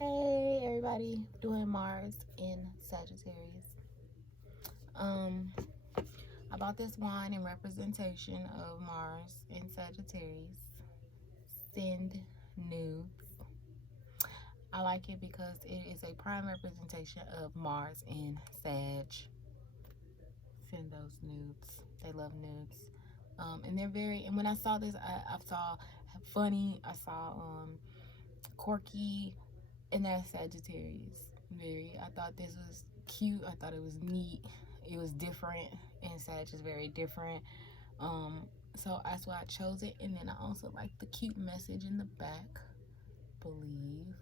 Hey everybody, doing Mars in Sagittarius. I bought this wine in representation of Mars in Sagittarius. Send nudes. I like it because it is a prime representation of Mars in Sag. Send those nudes. They love nudes. And they're very, and when I saw this, I saw funny, I saw quirky, and that's Sagittarius. I thought this was cute. I thought it was neat. It was different, and Sag is very different. So that's why I chose it. And then I also like the cute message in the back. Believe.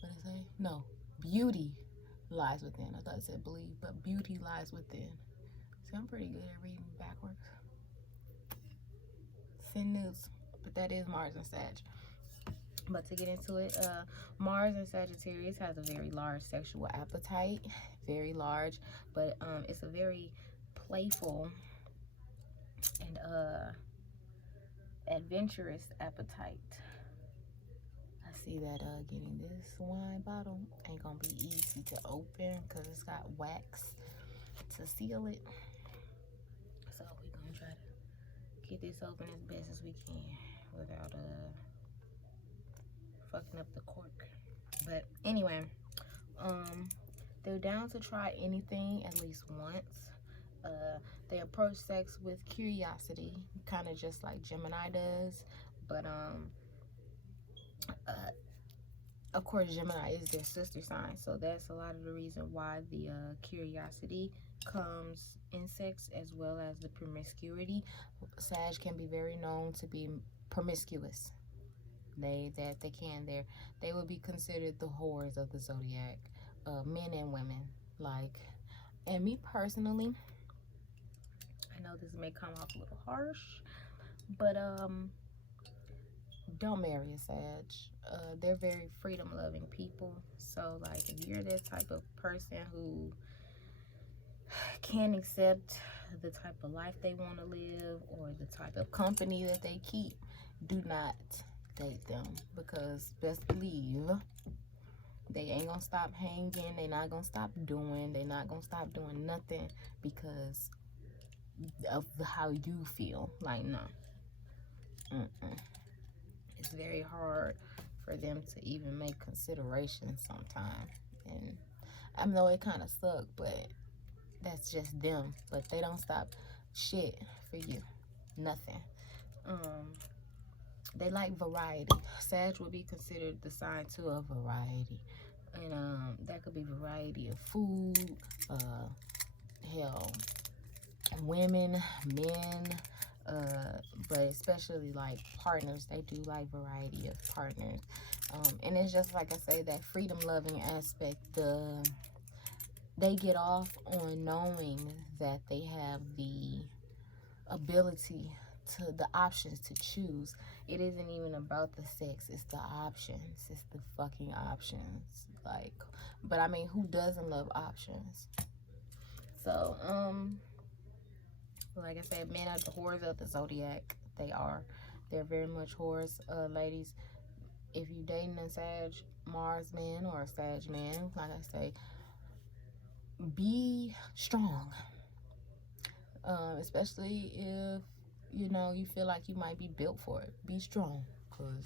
What did it say? No, beauty lies within. I thought it said believe, but beauty lies within. See, I'm pretty good at reading backwards. Send news, but that is Mars and Sag. But to get into it, Mars in Sagittarius has a very large sexual appetite, very large, but it's a very playful and adventurous appetite. I see that getting this wine bottle ain't gonna be easy to open because it's got wax to seal it. So we're gonna try to get this open as best as we can without fucking up the cork. But anyway, they're down to try anything at least once. They approach sex with curiosity, kind of just like Gemini does, but of course Gemini is their sister sign, so that's a lot of the reason why the curiosity comes in sex, as well as the promiscuity. Sag can be very known to be promiscuous. They would be considered the whores of the zodiac, men and women. Like, and me personally, I know this may come off a little harsh, but don't marry a Sag. They're very freedom loving people. So like, if you're that type of person who can't accept the type of life they want to live or the type of company that they keep, do not date them, because best believe they ain't gonna stop hanging. They not gonna stop doing. They not gonna stop doing nothing because of how you feel. Like, no. It's very hard for them to even make considerations sometimes. And I know it kind of sucks, but that's just them. But they don't stop shit for you. Nothing. They like variety. Sag would be considered the sign too of variety, and that could be variety of food, hell, women, men, but especially like partners. They do like variety of partners, and it's just like I say, that freedom loving aspect. They get off on knowing that they have the ability to, the options to choose. It isn't even about the sex, it's the options. It's the fucking options. Like, but I mean, who doesn't love options? So like I said, men are the whores of the zodiac. They're very much whores. Ladies, if you dating a Sag Mars man or a Sag man, like I say, be strong, especially if you feel like you might be built for it. Be strong, because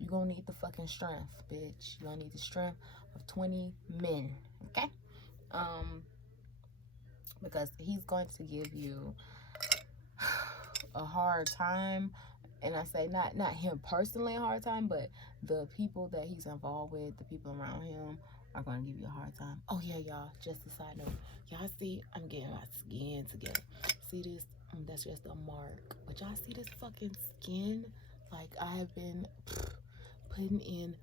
you're gonna need the fucking strength, bitch. You're gonna need the strength of 20 men, okay? Because he's going to give you a hard time. And I say not him personally a hard time, but the people that he's involved with, the people around him, are going to give you a hard time. Oh yeah, y'all, just a side note, y'all see I'm getting my skin together. See this? That's just a mark. But y'all see this fucking skin? Like, I have been putting in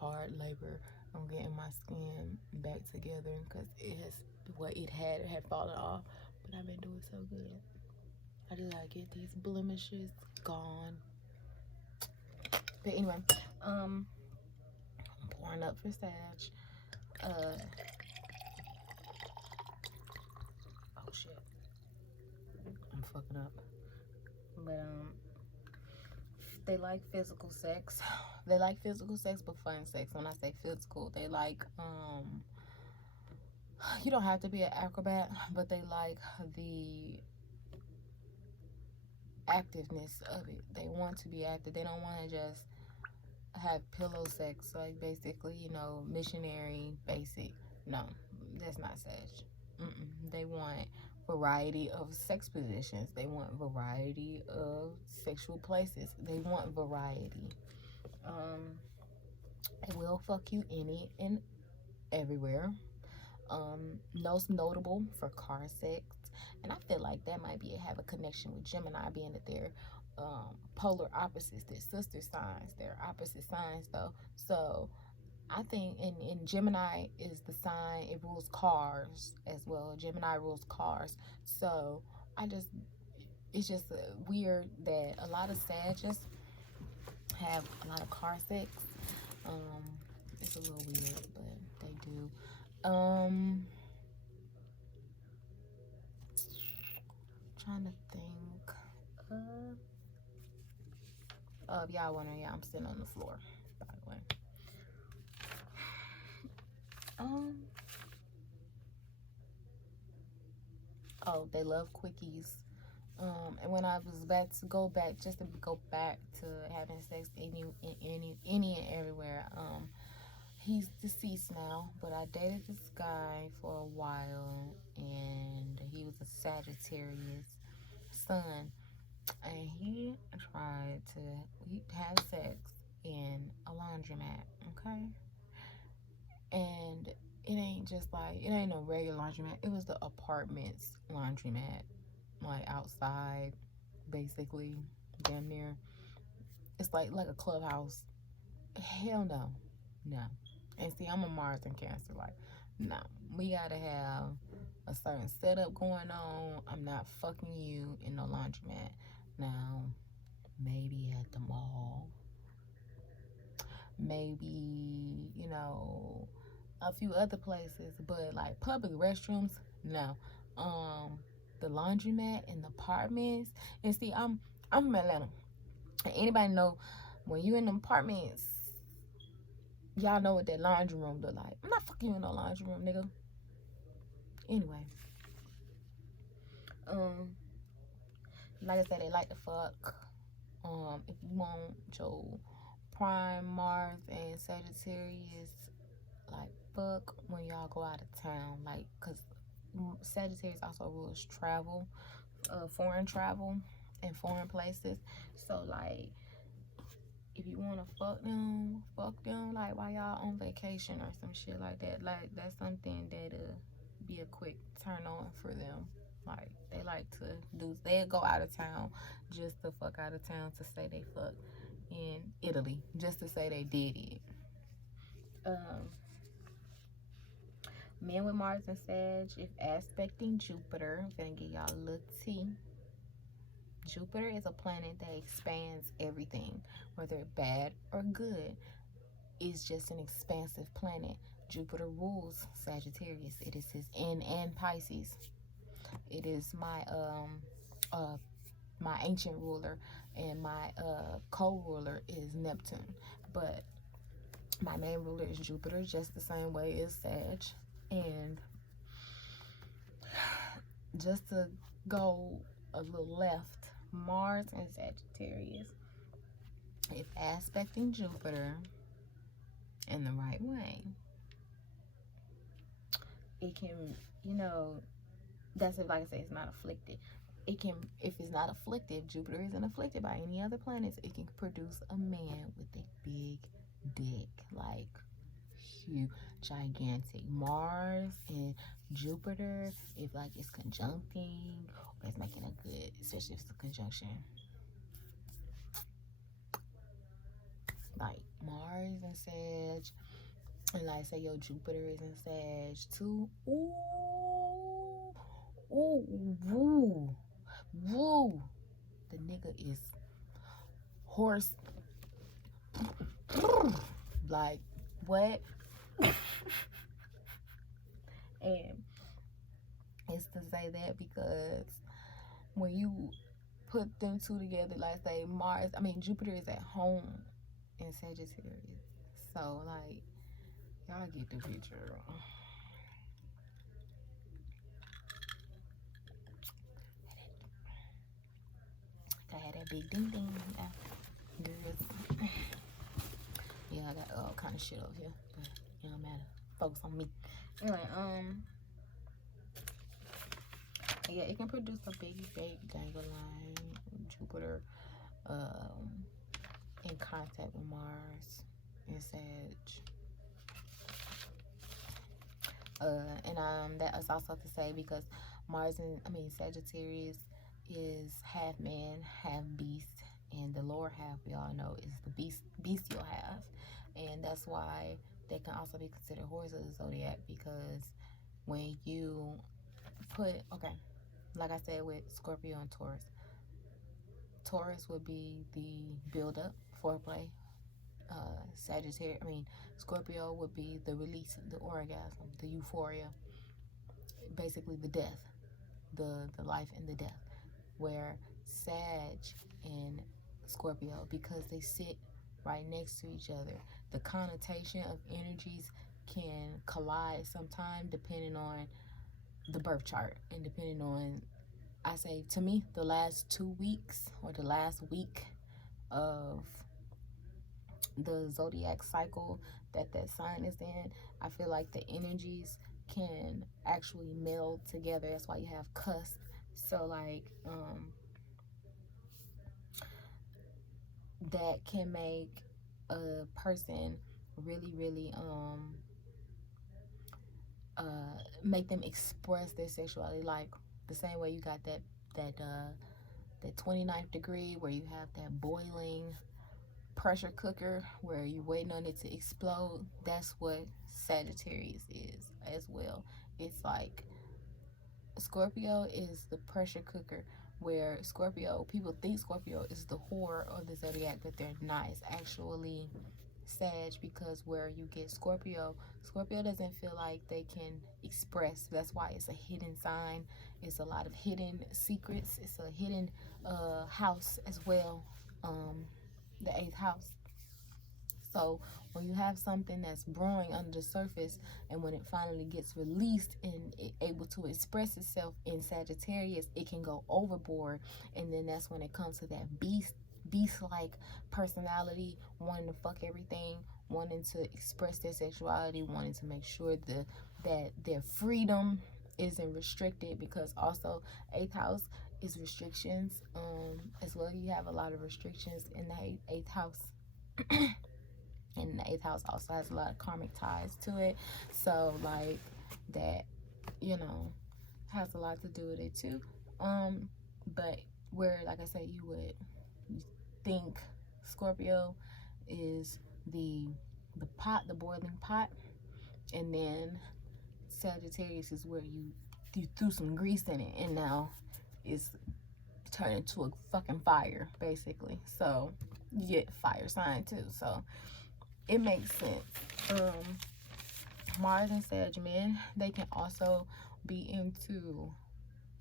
hard labor on getting my skin back together, because it had fallen off, but I've been doing so good. I just gotta get these blemishes gone. But anyway, I'm pouring up for Sag. Oh shit, I'm fucking up. But They like physical sex. They like physical sex, but fun sex. When I say physical, they like, you don't have to be an acrobat, but they like the activeness of it. They want to be active. They don't want to just have pillow sex, like basically, you know, missionary, basic. No, that's not Sag. They want variety of sex positions. They want variety of sexual places. They want variety. They will fuck you any and everywhere. Most notable for car sex, and I feel like that might have a connection with Gemini, being that they're polar opposites, they're sister signs, they're opposite signs though. So I think in Gemini is the sign, it rules cars as well. Gemini rules cars. So it's just weird that a lot of Sagittarius have a lot of car sex. It's a little weird, but they do. Trying to think of y'all wondering, yeah, I'm sitting on the floor, by the way. Oh, they love quickies. And when I was to go back to having sex any and everywhere, he's deceased now, but I dated this guy for a while, and he was a Sagittarius sun, and he tried to have sex in a laundromat, okay? And it ain't just like, it ain't no regular laundromat, it was the apartment's laundromat, like outside, basically, damn near. It's like a clubhouse. Hell no. And see, I'm a Mars and Cancer, like, no, we gotta have a certain setup going on. I'm not fucking you in no laundromat. Now, maybe at the mall, maybe, you know, a few other places, but like public restrooms, no. The laundromat and the apartments. And see, I'm from Atlanta, and anybody know when you in the apartments, y'all know what that laundry room look like. I'm not fucking you in no laundry room, nigga. Anyway, like I said, they like to fuck. If you want your prime Mars and Sagittarius, like, fuck when y'all go out of town, like, cause Sagittarius also rules travel, foreign travel and foreign places. So like, if you want to fuck them, like while y'all on vacation or some shit like that. Like, that's something that'll be a quick turn on for them. Like, they like to they'll go out of town just to fuck out of town, to say they fucked in Italy, just to say they did it. Men with Mars and Sag, if aspecting Jupiter, I'm gonna give y'all a little tea. Jupiter is a planet that expands everything, whether bad or good. It's just an expansive planet. Jupiter rules Sagittarius. It is his and Pisces. It is my my ancient ruler, and my co-ruler is Neptune. But my main ruler is Jupiter, just the same way as Sag. And just to go a little left, Mars and Sagittarius, if aspecting Jupiter in the right way, it can, you know, that's if, like I say, it's not afflicted. It can, if it's not afflicted, Jupiter isn't afflicted by any other planets, it can produce a man with a big dick, like huge, gigantic. Mars and Jupiter, if like it's conjuncting, or it's making a good, especially if it's a conjunction, like Mars and Sag, and like say your Jupiter is in Sag too. Ooh, woo. The nigga is horse. Like, what? And it's to say that because when you put them two together, like say Jupiter is at home in Sagittarius. So like, y'all get the picture. I had that big ding ding. Yeah, I got all kind of shit over here, but it don't matter. Focus on me. Anyway, yeah, it can produce a big dangling Jupiter in contact with Mars and Sag. And that is also to say because Sagittarius is half man, half beast, and the lower half we all know is the bestial half, and that's why they can also be considered horses of the zodiac, because when you put, okay, like I said with Scorpio and Taurus would be the build-up, foreplay. Scorpio would be the release, the orgasm, the euphoria, basically the death, the life and the death. Where Sag and Scorpio, because they sit right next to each other, the connotation of energies can collide sometime depending on the birth chart and depending on, I say, to me, the last 2 weeks or the last week of the zodiac cycle that sign is in. I feel like the energies can actually meld together. That's why you have cusp. So like that can make a person really make them express their sexuality, like the same way you got that 29th degree where you have that boiling pressure cooker where you're waiting on it to explode. That's what Sagittarius is as well. It's like Scorpio is the pressure cooker, where people think Scorpio is the whore of the zodiac, but they're not. It's actually Sag, because where you get Scorpio doesn't feel like they can express. That's why it's a hidden sign. It's a lot of hidden secrets. It's a hidden house as well, the 8th house. So when you have something that's brewing under the surface, and when it finally gets released and able to express itself in Sagittarius, it can go overboard. And then that's when it comes to that beast-like personality, wanting to fuck everything, wanting to express their sexuality, wanting to make sure that their freedom isn't restricted, because also 8th house is restrictions as well. You have a lot of restrictions in the 8th house. And the 8th house also has a lot of karmic ties to it. So like that, has a lot to do with it too. But where, like I said, you think Scorpio is the pot, the boiling pot, and then Sagittarius is where you threw some grease in it, and now it's turned into a fucking fire, basically. So you get fire sign too. So it makes sense. Mars and Sag men, they can also be into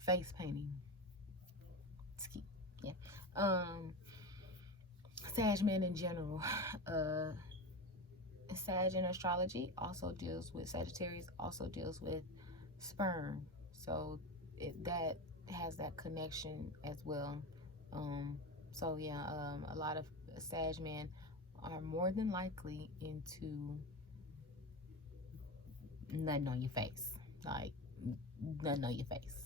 face painting. Yeah. Sag men in general. Sag in astrology also deals with, Sagittarius also deals with sperm. So that has that connection as well. So yeah, a lot of Sag men are more than likely into nothing on your face. Like, nothing on your face.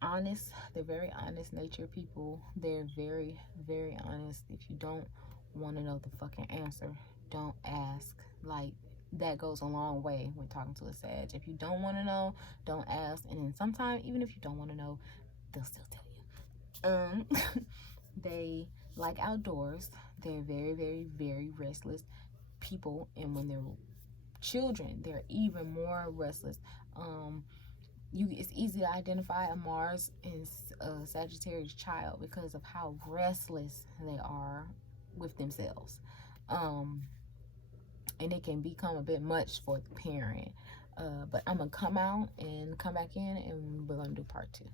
Honest, they're very honest nature people. They're very, very honest. If you don't want to know the fucking answer, don't ask. Like, that goes a long way when talking to a Sag. If you don't want to know, don't ask. And then sometimes, even if you don't want to know, they'll still tell you. They like outdoors. They're very, very, very restless people, and when they're children, they're even more restless. It's easy to identify a Mars and Sagittarius child because of how restless they are with themselves, and it can become a bit much for the parent. But I'm gonna come out and come back in, and we're gonna do part 2.